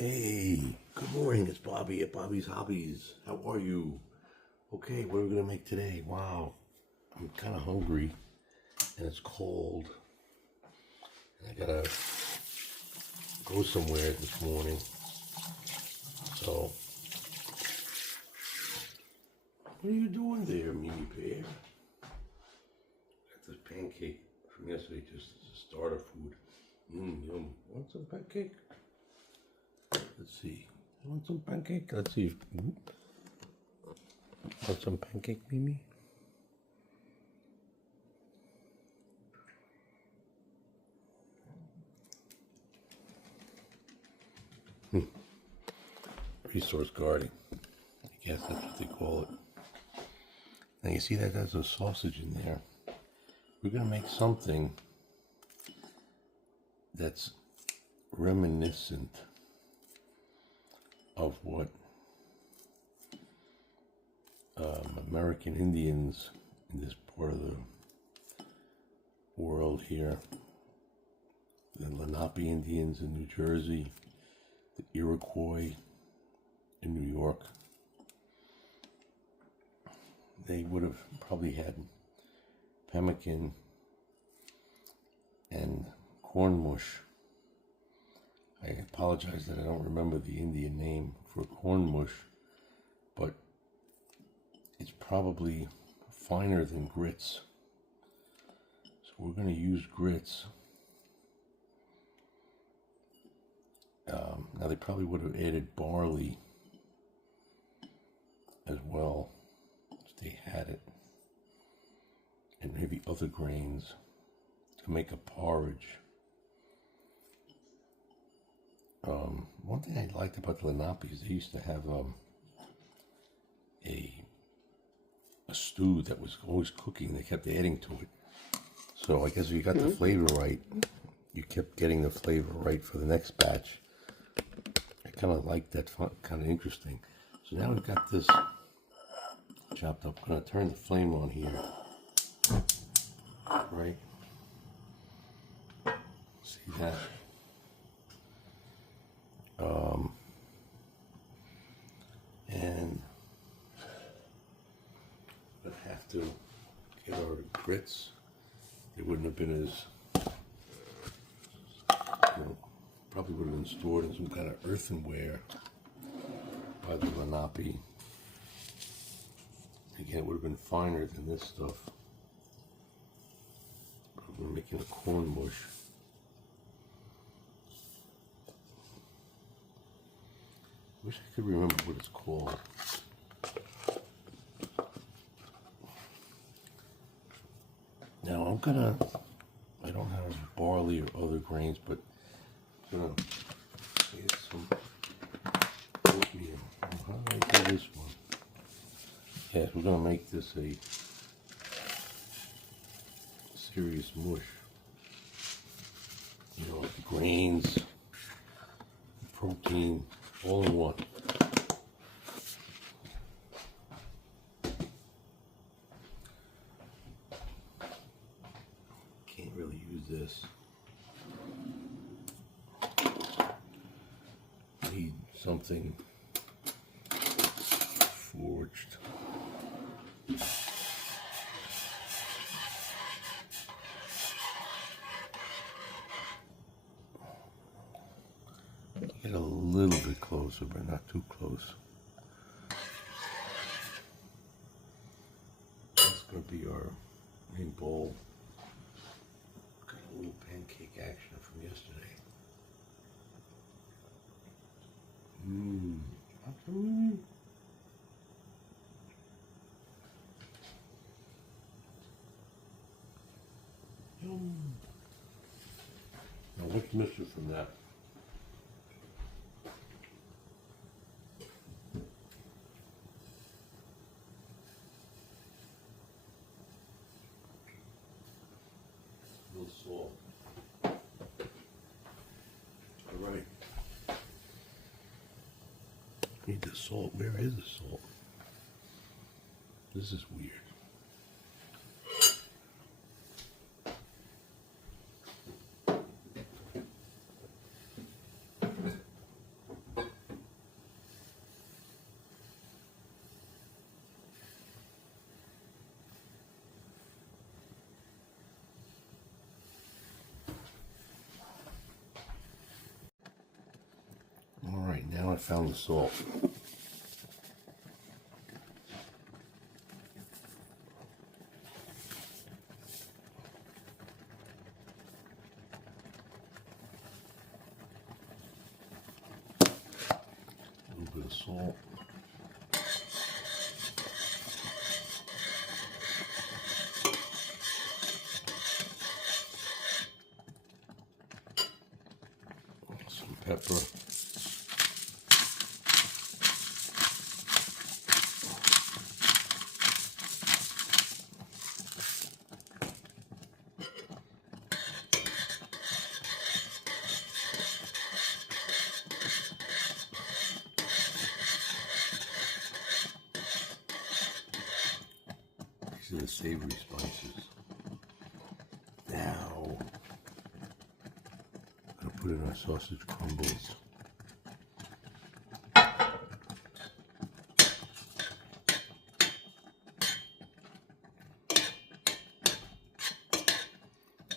Hey, good morning. It's Bobby at Bobby's Hobbies. How are you? Okay, what are we gonna make today? Wow, I'm kind of hungry, and it's cold, and I gotta go somewhere this morning. So, what are you doing there, Mimi Pear? Got this pancake from yesterday, just as a starter food. Yum. Want some pancake? Let's see. You want some pancake? Let's see. Want some pancake, Mimi? Resource guarding. I guess that's what they call it. Now you see that there's a sausage in there. We're going to make something that's reminiscent of what American Indians in this part of the world here, the Lenape Indians in New Jersey, the Iroquois in New York, they would have probably had pemmican and corn mush. I apologize that I don't remember the Indian name for corn mush, but it's probably finer than grits. So we're going to use grits. Now they probably would have added barley as well if they had it, and maybe other grains to make a porridge. One thing I liked about the Lenape is they used to have a stew that was always cooking. They kept adding to it. So I guess if you got the flavor right, you kept getting the flavor right for the next batch. I kind of like that, kind of interesting. So now we've got this chopped up. I'm going to turn the flame on here. Right? See that? And we'll have to get our grits. They wouldn't have been as, probably would have been stored in some kind of earthenware by the Lenape. Again, it would have been finer than this stuff. We're making a corn mush. Wish I could remember what it's called. Now I don't have barley or other grains, but I'm gonna get some oatmeal. How do I do this one? Yeah, we're gonna make this a serious mush. You know, the grains, the protein, all in one. Can't really use this. Need something forged. Get a little bit closer, but not too close. That's going to be our main bowl. Got a little pancake action from yesterday. Absolutely. Yum. Now what's missing from that? A little salt. All right. Need the salt. Where is the salt? This is weird. found the salt. A little bit of salt. Some pepper. These are the savory spices. Now, I'm going to put in our sausage crumbles.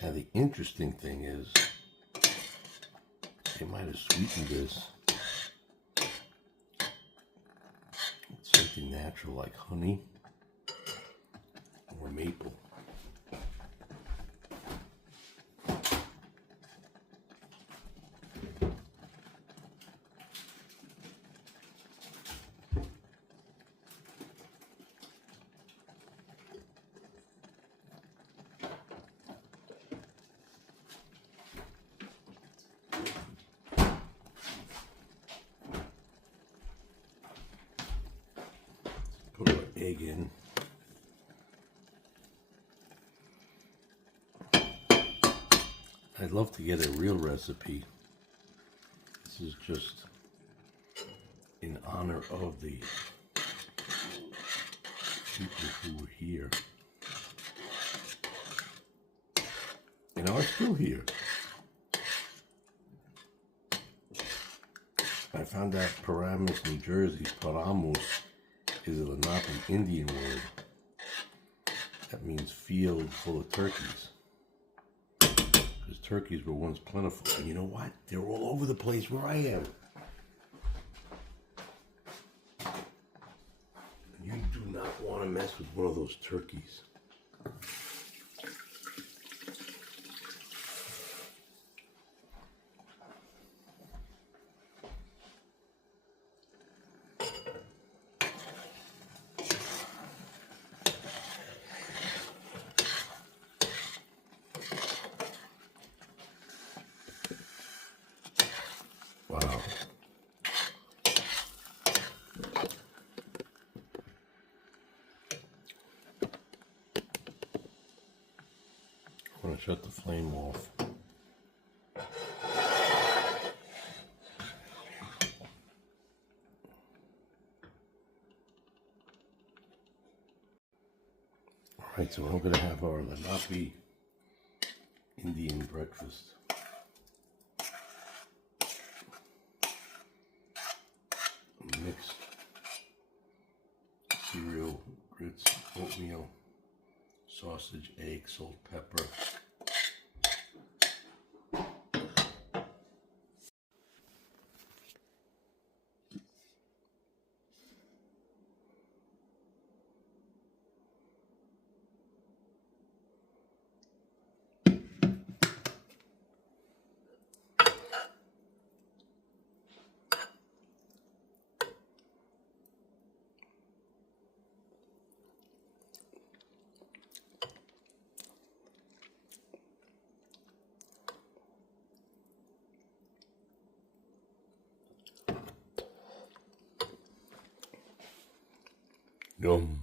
Now the interesting thing is, they might have sweetened this with something natural like honey or maple. Put our egg in. I'd love to get a real recipe. This is just in honor of the people who were here and are still here. I found out Paramus, New Jersey, Paramus is a Lenape Indian word that means field full of turkeys. Because turkeys were once plentiful. And you know what? They're all over the place where I am. You do not want to mess with one of those turkeys. Wow. I'm going to shut the flame off. Alright, so we're going to have our Lenape Indian breakfast. Mixed cereal, grits, oatmeal, sausage, egg, salt, pepper. Yum.